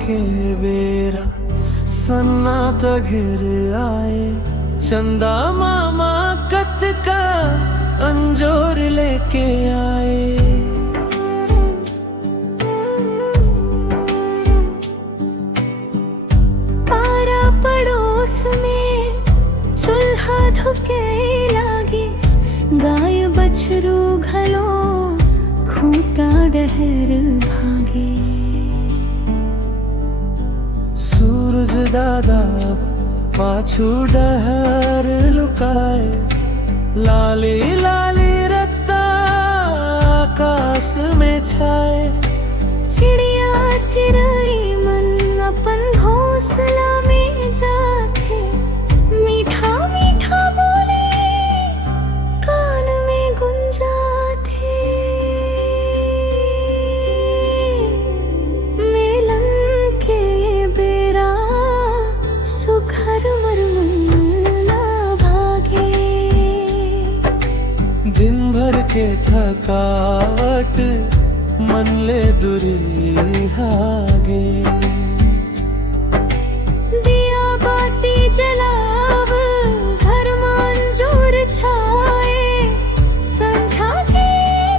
के बेरा सन्ना तो घिर आए, चंदा मामा कत का अंजोर लेके आए। पारा पड़ोस में चूल्हा धुके लागिस, गाय बछरू घलो खूंटा डहर भागे। सूरज दादा पाछू डहर लुकाए, लाली लाली रत्ता आकाश में छाए। चिड़िया चिरई मन अपन घोंसला में जाके, मीठा मीठा बोले कान में गुंजाते। मिलन के बेरा सुघर मरमला भागे। दिन भर के थकावट मन ले दूरी भागे। दिया बाती जलाव घर मंजूर छाए, संझा के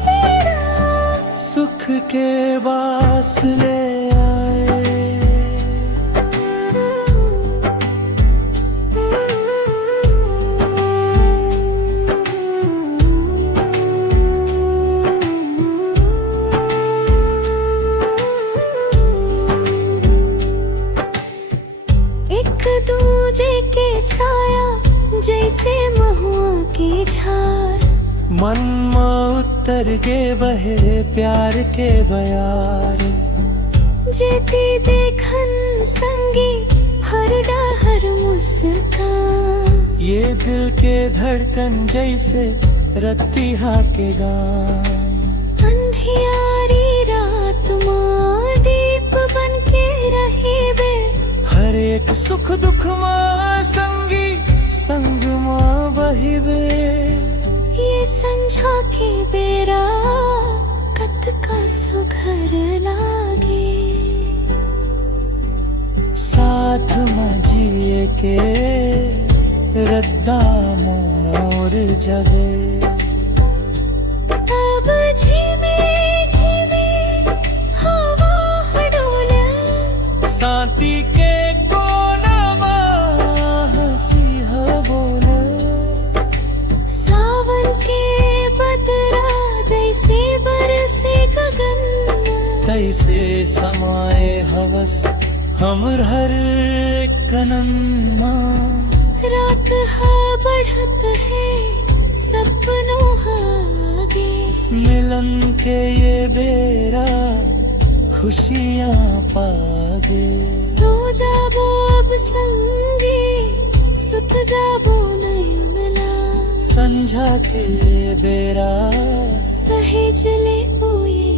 बेरा सुख के बास ले आए। एक दूजे के साया जैसे महुआ की झार, मन में उतर के बहे प्यार के बयार। जेती देखन संगी हर डाहर मुस्कान। ये दिल के धड़कन जैसे रतिहा के गान। अंधियारी रात माँ दीप बन के रही बे, हर एक सुख दुख माँ संगी संग माँ बहिबे। ये संझा के बेरा कत का सुघर लागे। साथ में जिए के रद्दा मोर जगे। अब झिमे झिमे हवा डोले, साथी के कोना हंसी बोले। सावन के बदरा जैसे बरसे गगन, तैसे समाए हवस हमर हर कनन माँ। रात हा बढ़त है सपनों आगे। मिलन के ये बेरा खुशियाँ पागे। सो जाबो अब संगी, सुत जाबो नयनला। संझा के बेरा सहेज ले ओ ये